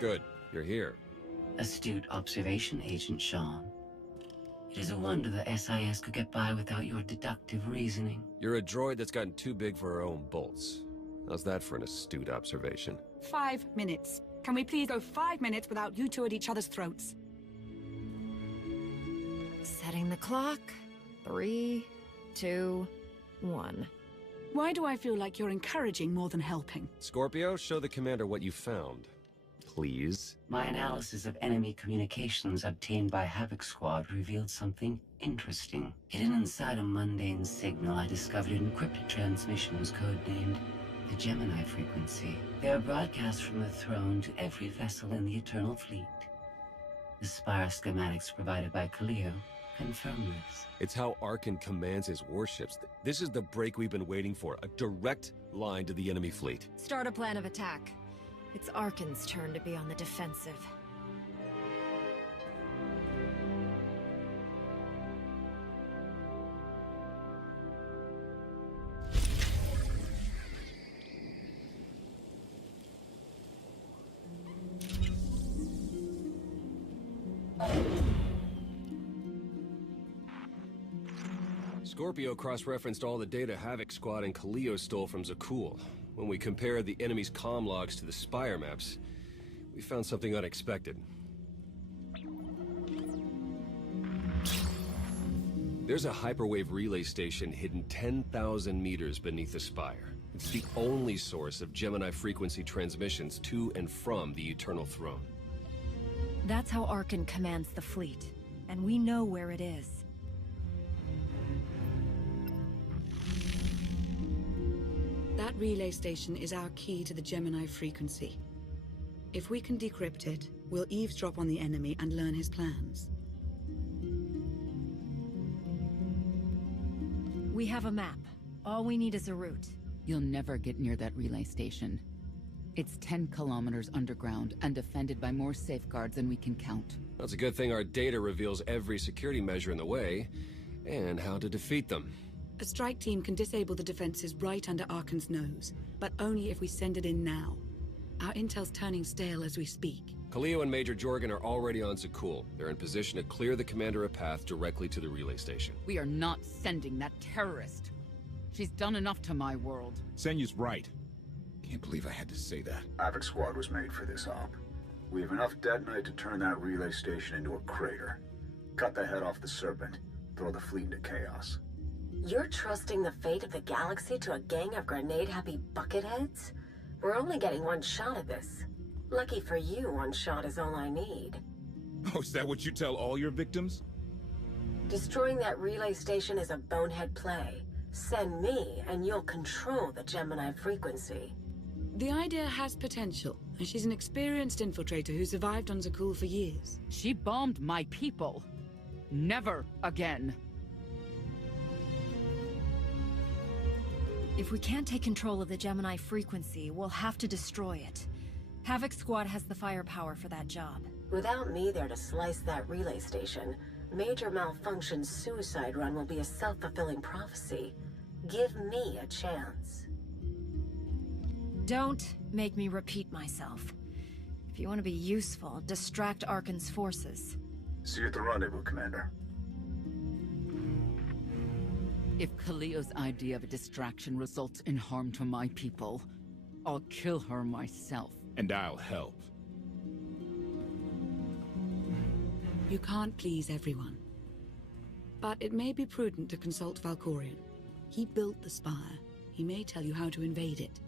Good. You're here. Astute observation, Agent Shaw. It is a wonder the SIS could get by without your deductive reasoning. You're a droid that's gotten too big for her own bolts. How's that for an astute observation? 5 minutes. Can we please go 5 minutes without you two at each other's throats? Setting the clock. 3, 2, 1. Why do I feel like you're encouraging more than helping? Scorpio, show the commander what you found. Please. My analysis of enemy communications obtained by Havoc Squad revealed something interesting. Hidden inside a mundane signal, I discovered an encrypted transmissions codenamed the Gemini frequency. They are broadcast from the throne to every vessel in the Eternal Fleet. The Spire schematics provided by Kaleo confirm this. It's how Arkan commands his warships. This is the break we've been waiting for. A direct line to the enemy fleet. Start a plan of attack. It's Arkan's turn to be on the defensive. Scorpio cross-referenced all the data Havoc Squad and Kaleo stole from Zakul. When we compared the enemy's comm logs to the Spire maps, we found something unexpected. There's a hyperwave relay station hidden 10,000 meters beneath the Spire. It's the only source of Gemini frequency transmissions to and from the Eternal Throne. That's how Arkan commands the fleet, and we know where it is. That relay station is our key to the Gemini frequency. If we can decrypt it, we'll eavesdrop on the enemy and learn his plans. We have a map. All we need is a route. You'll never get near that relay station. It's 10 kilometers underground and defended by more safeguards than we can count. That's a good thing our data reveals every security measure in the way, and how to defeat them. A strike team can disable the defenses right under Arkan's nose, but only if we send it in now. Our intel's turning stale as we speak. Kaleo and Major Jorgen are already on Zakul. They're in position to clear the commander a path directly to the relay station. We are not sending that terrorist. She's done enough to my world. Senyu's right. Can't believe I had to say that. Havoc Squad was made for this op. We have enough detonite to turn that relay station into a crater. Cut the head off the Serpent. Throw the fleet into chaos. You're trusting the fate of the galaxy to a gang of grenade-happy bucketheads? We're only getting one shot at this. Lucky for you, one shot is all I need. Oh, is that what you tell all your victims? Destroying that relay station is a bonehead play. Send me, and you'll control the Gemini frequency. The idea has potential, and she's an experienced infiltrator who survived on Zakul for years. She bombed my people. Never again. If we can't take control of the Gemini frequency, we'll have to destroy it. Havoc Squad has the firepower for that job. Without me there to slice that relay station, Major Malfunction's suicide run will be a self-fulfilling prophecy. Give me a chance. Don't make me repeat myself. If you want to be useful, distract Arkan's forces. See you at the rendezvous, Commander. If Kaleo's idea of a distraction results in harm to my people, I'll kill her myself. And I'll help. You can't please everyone. But it may be prudent to consult Valkorion. He built the Spire. He may tell you how to invade it.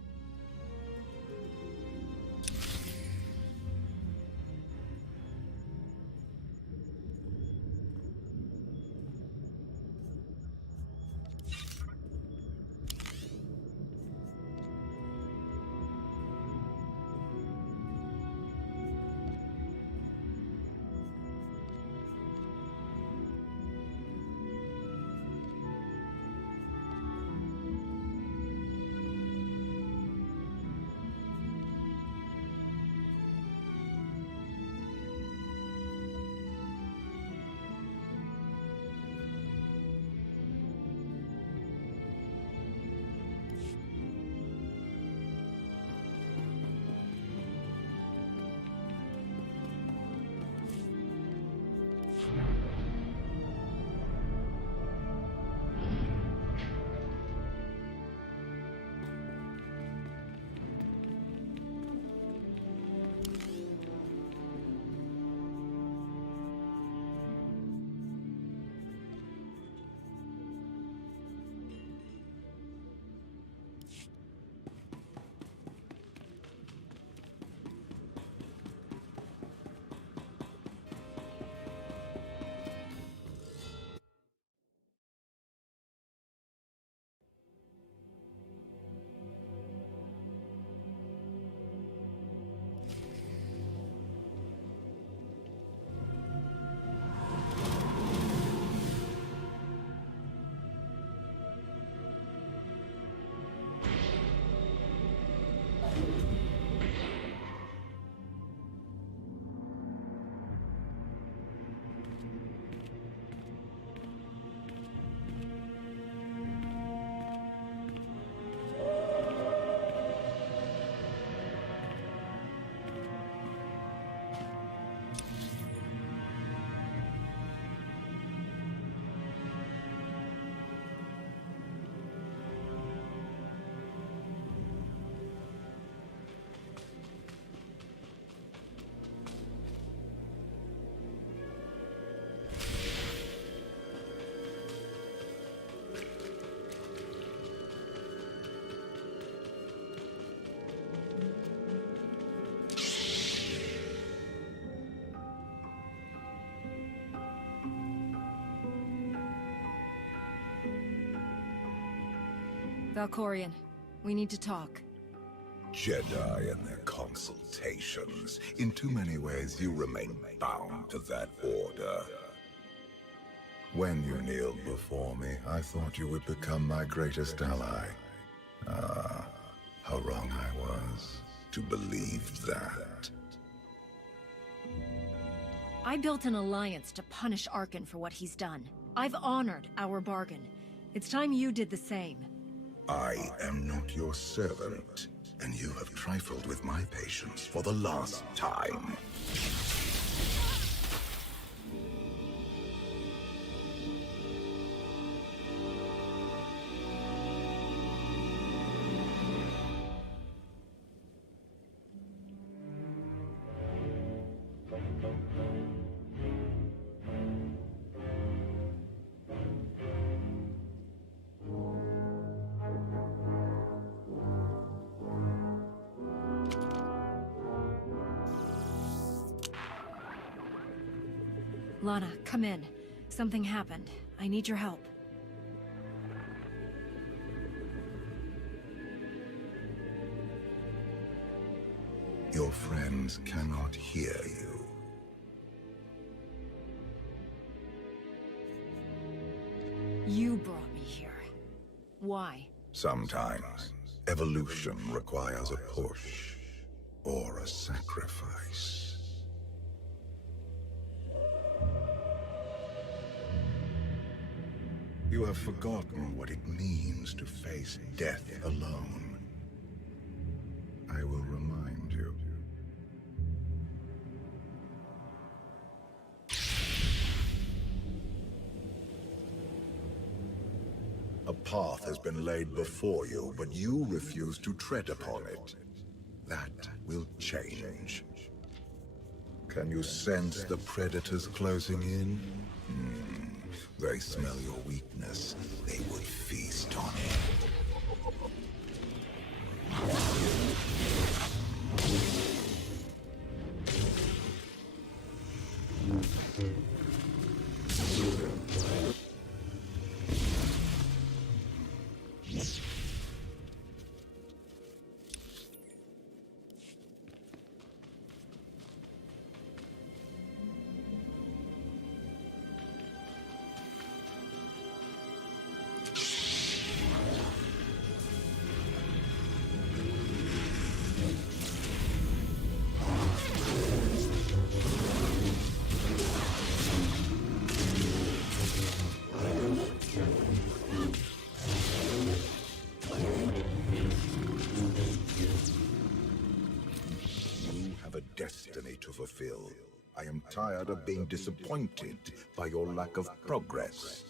Valkorion, we need to talk. Jedi and their consultations. In too many ways, you remain bound to that order. When you kneeled before me, I thought you would become my greatest ally. Ah, how wrong I was to believe that. I built an alliance to punish Arcann for what he's done. I've honored our bargain. It's time you did the same. I am not your servant, and you have trifled with my patience for the last time. Lana, come in. Something happened. I need your help. Your friends cannot hear you. You brought me here. Why? Sometimes, evolution requires a push, or a sacrifice. You have forgotten what it means to face death alone. I will remind you. A path has been laid before you, but you refuse to tread upon it. That will change. Can you sense the predators closing in? They smell your weakness. They would feast on it. Destiny to fulfill. I am tired of being disappointed by your lack of progress.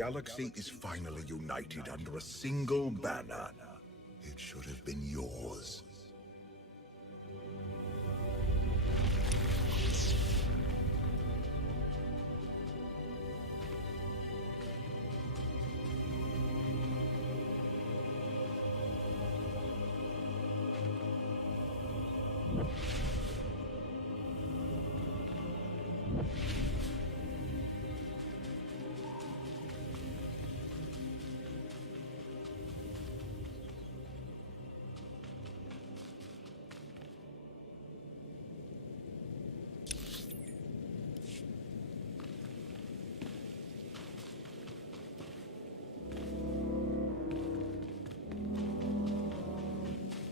galaxy is finally united under a single banner. It should have been yours.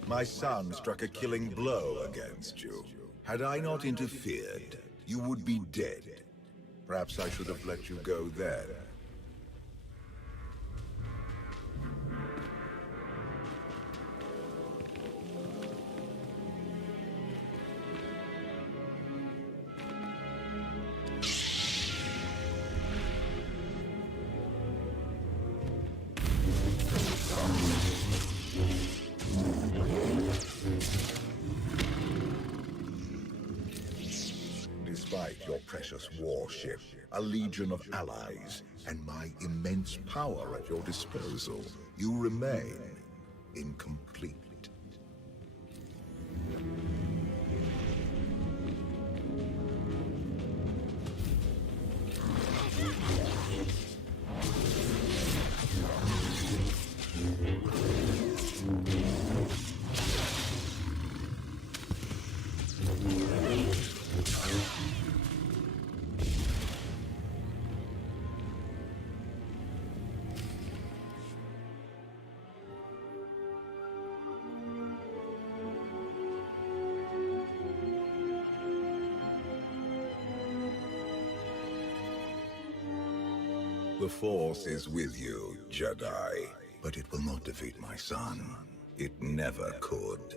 My son struck a killing blow against you. Had I not interfered, you would be dead. Perhaps I should have let you go then. Despite your precious warship, a legion of allies, and my immense power at your disposal, you remain incomplete. The Force is with you, Jedi, but it will not defeat my son. It never could.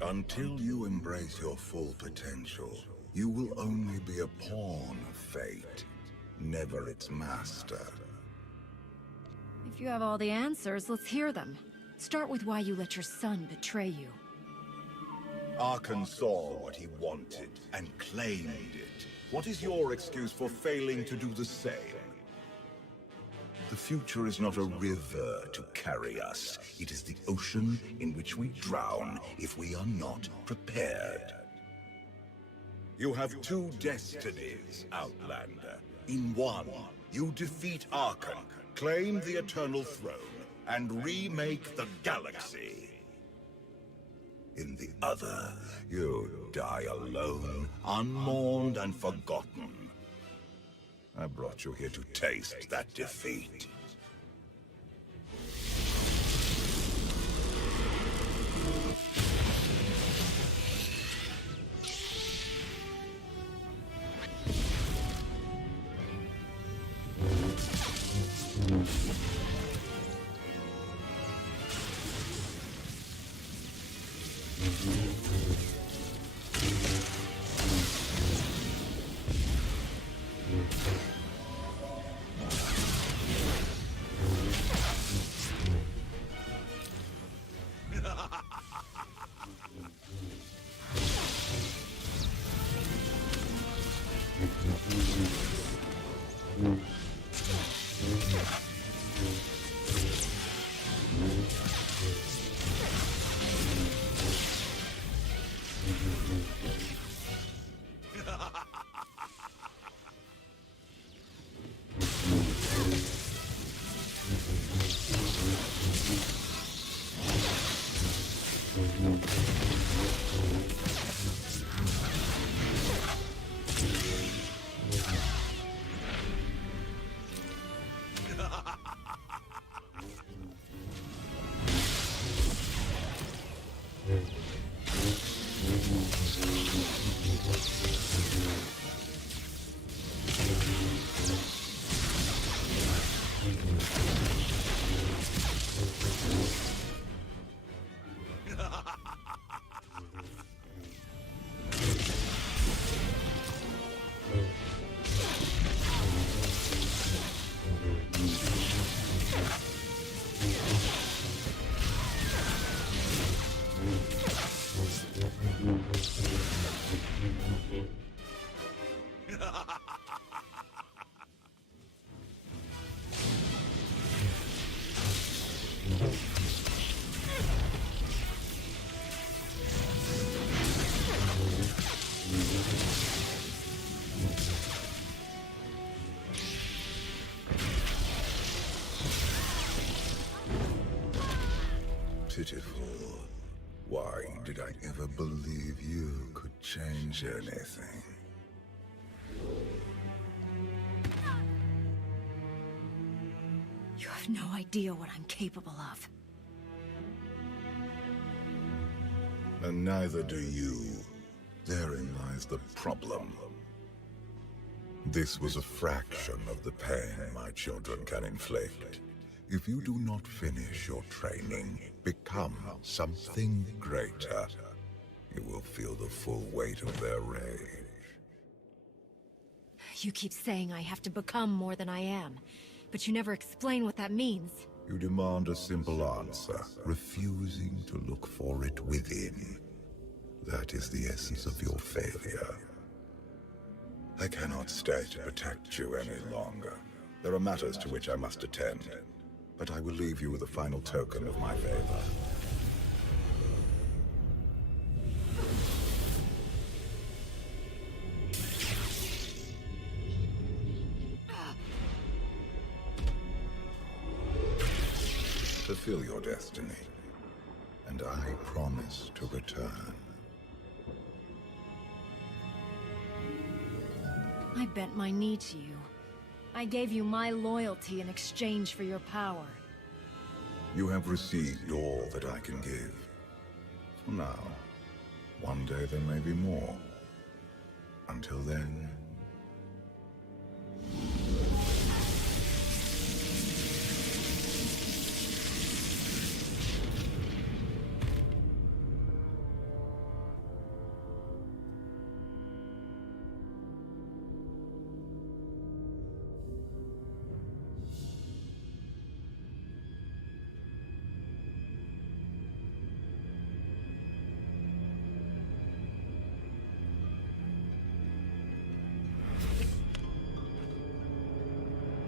Until you embrace your full potential, you will only be a pawn of fate, never its master. If you have all the answers, let's hear them. Start with why you let your son betray you. Arkan saw what he wanted and claimed it. What is your excuse for failing to do the same? The future is not a river to carry us. It is the ocean in which we drown if we are not prepared. You have two destinies, Outlander. In one, you defeat Arkan, claim the Eternal Throne, and remake the galaxy. In the other, you die alone, unmourned and forgotten. I brought you here to taste that defeat. pitiful. Why did I ever believe you could change anything? You have no idea what I'm capable of. And neither do you. Therein lies the problem. This was a fraction of the pain my children can inflict. If you do not finish your training, become something greater, you will feel the full weight of their rage. You keep saying I have to become more than I am, but you never explain what that means. You demand a simple answer, refusing to look for it within. That is the essence of your failure. I cannot stay to protect you any longer. There are matters to which I must attend, but I will leave you with a final token of my favor. Fulfill your destiny, and I promise to return. I bent my knee to you. I gave you my loyalty in exchange for your power. You have received all that I can give. For now. One day there may be more. Until then...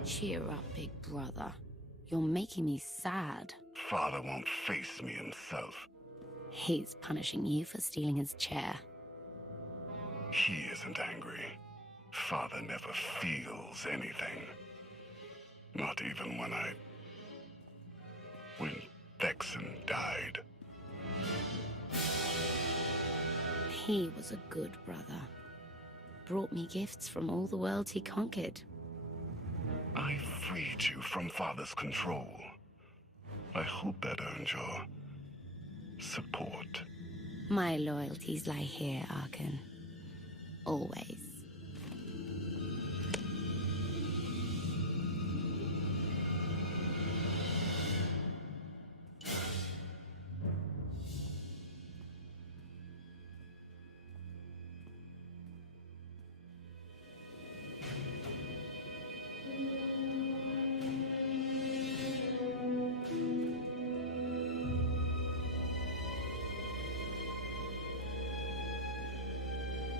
Cheer up, big brother. You're making me sad. Father won't face me himself. He's punishing you for stealing his chair. He isn't angry. Father never feels anything. Not even when Vexen died. He was a good brother. Brought me gifts from all the worlds he conquered. I freed you from Father's control. I hope that earned your support. My loyalties lie here, Arkan. Always.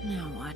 Now what?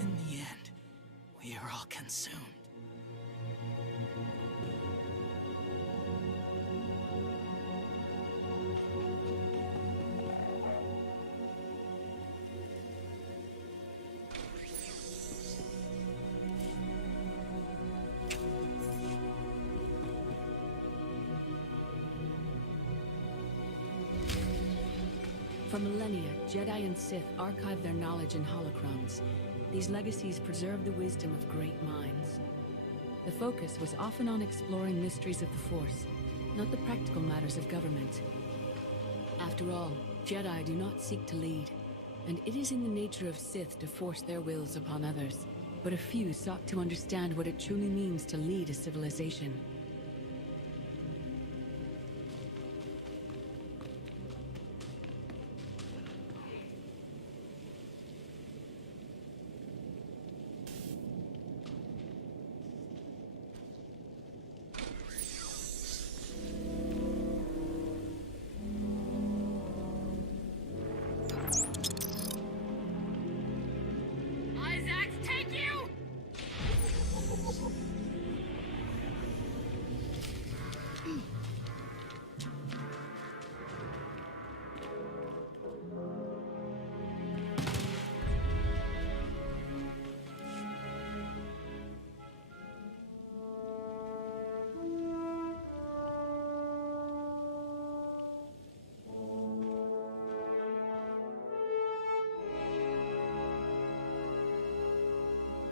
In the end, we are all consumed. For millennia, Jedi and Sith archived their knowledge in holocrons. These legacies preserve the wisdom of great minds. The focus was often on exploring mysteries of the Force, not the practical matters of government. After all, Jedi do not seek to lead, and it is in the nature of Sith to force their wills upon others. But a few sought to understand what it truly means to lead a civilization.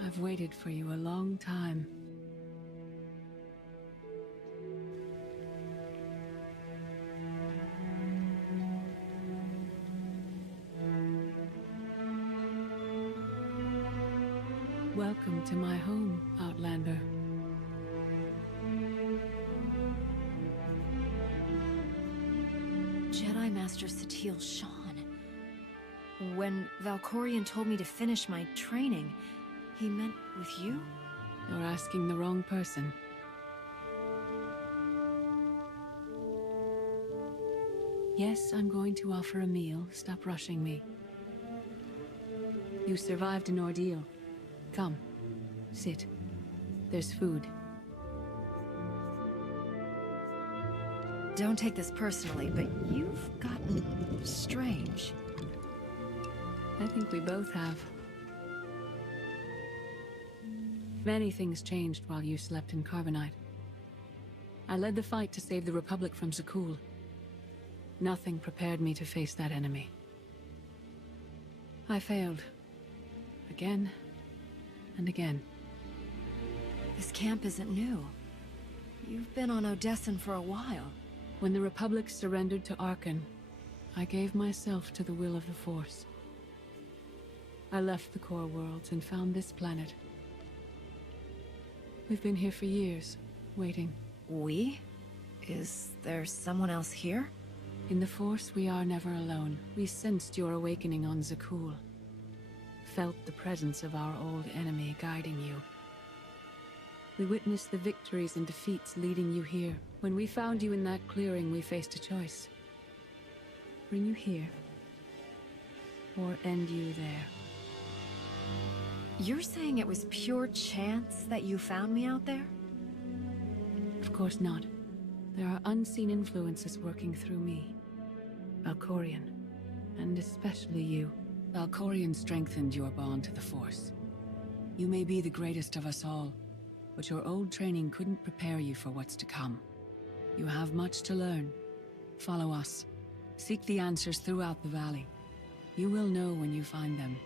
I've waited for you a long time. Welcome to my home, Outlander. Jedi Master Satele Shan. When Valkorion told me to finish my training, he meant with you? You're asking the wrong person. Yes, I'm going to offer a meal. Stop rushing me. You survived an ordeal. Come, sit. There's food. Don't take this personally, but you've gotten strange. I think we both have. Many things changed while you slept in Carbonite. I led the fight to save the Republic from Zakuul. Nothing prepared me to face that enemy. I failed. Again and again. This camp isn't new. You've been on Odessen for a while. When the Republic surrendered to Arcann, I gave myself to the will of the Force. I left the core worlds and found this planet. We've been here for years, waiting. We? Is there someone else here? In the Force, we are never alone. We sensed your awakening on Zakuul. Felt the presence of our old enemy guiding you. We witnessed the victories and defeats leading you here. When we found you in that clearing, we faced a choice. Bring you here, or end you there. You're saying it was pure chance that you found me out there? Of course not. There are unseen influences working through me. Valkorion, and especially you. Valkorion strengthened your bond to the Force. You may be the greatest of us all, but your old training couldn't prepare you for what's to come. You have much to learn. Follow us. Seek the answers throughout the valley. You will know when you find them.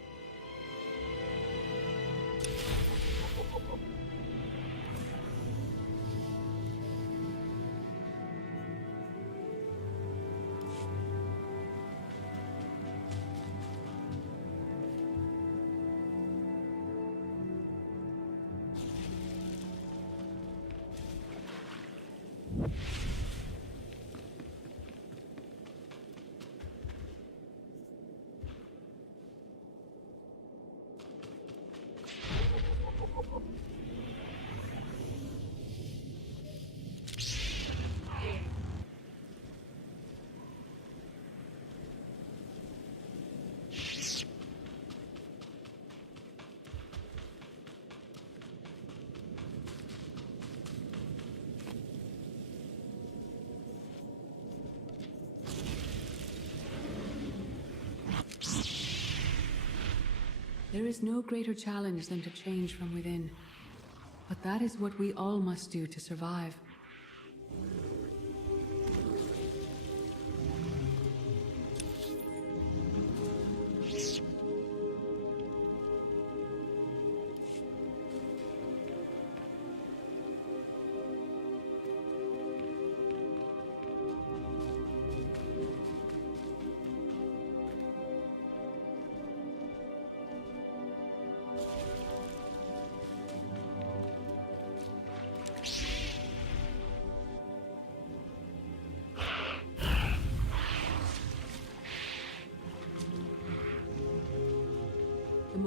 There is no greater challenge than to change from within. But that is what we all must do to survive.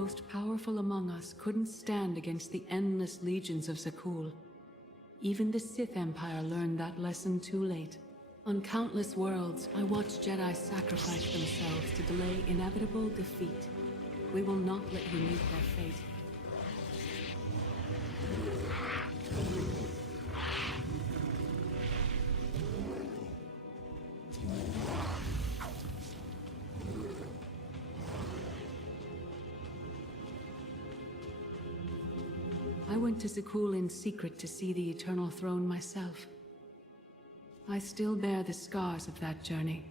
most powerful among us couldn't stand against the endless legions of Zakul. Even the Sith Empire learned that lesson too late. On countless worlds, I watched Jedi sacrifice themselves to delay inevitable defeat. We will not let you meet their fate. I went to Zakul in secret to see the Eternal Throne myself. I still bear the scars of that journey.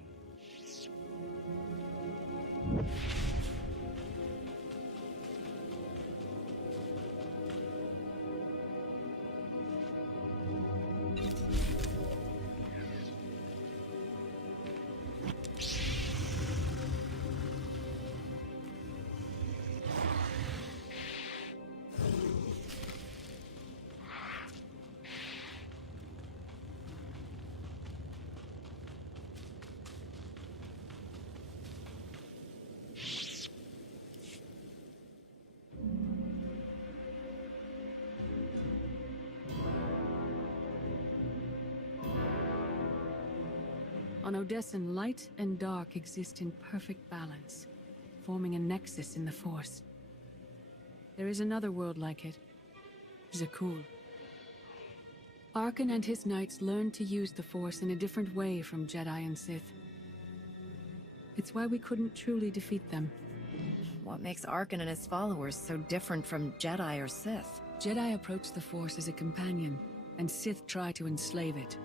On Odessen, light and dark exist in perfect balance, forming a nexus in the Force. There is another world like it, Zakul. Arkan and his knights learned to use the Force in a different way from Jedi and Sith. It's why we couldn't truly defeat them. What makes Arkan and his followers so different from Jedi or Sith? Jedi approach the Force as a companion, and Sith try to enslave it.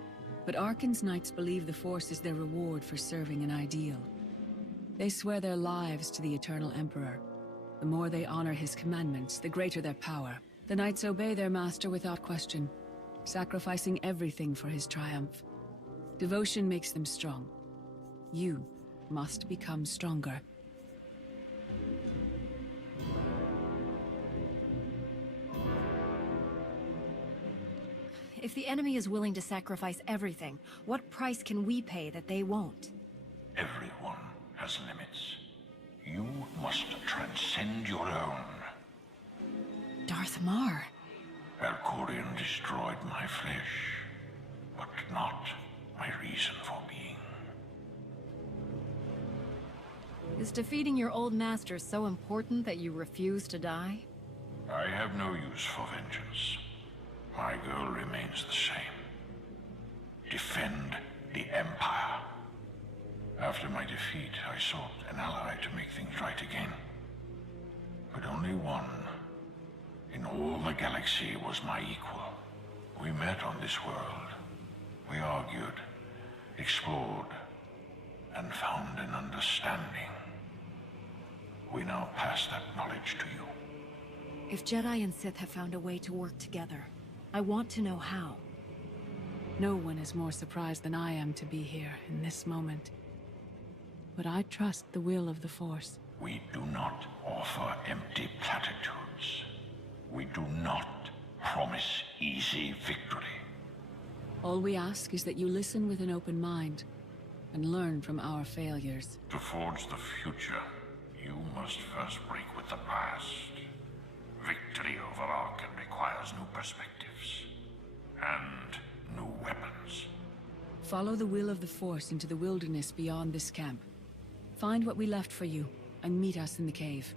But Arkan's knights believe the Force is their reward for serving an ideal. They swear their lives to the Eternal Emperor. The more they honor his commandments, the greater their power. The knights obey their master without question, sacrificing everything for his triumph. Devotion makes them strong. You must become stronger. If the enemy is willing to sacrifice everything, what price can we pay that they won't? Everyone has limits. You must transcend your own. Darth Mar. Valkorion destroyed my flesh, but not my reason for being. Is defeating your old master so important that you refuse to die? I have no use for vengeance. My goal remains the same. Defend the Empire. After my defeat, I sought an ally to make things right again. But only one in all the galaxy was my equal. We met on this world. We argued, explored, and found an understanding. We now pass that knowledge to you. If Jedi and Sith have found a way to work together, I want to know how. No one is more surprised than I am to be here in this moment. But I trust the will of the Force. We do not offer empty platitudes. We do not promise easy victory. All we ask is that you listen with an open mind and learn from our failures. To forge the future, you must first break with the past. Victory over Arkan requires new perspectives and new weapons. Follow the will of the Force into the wilderness beyond this camp. Find what we left for you, and meet us in the cave.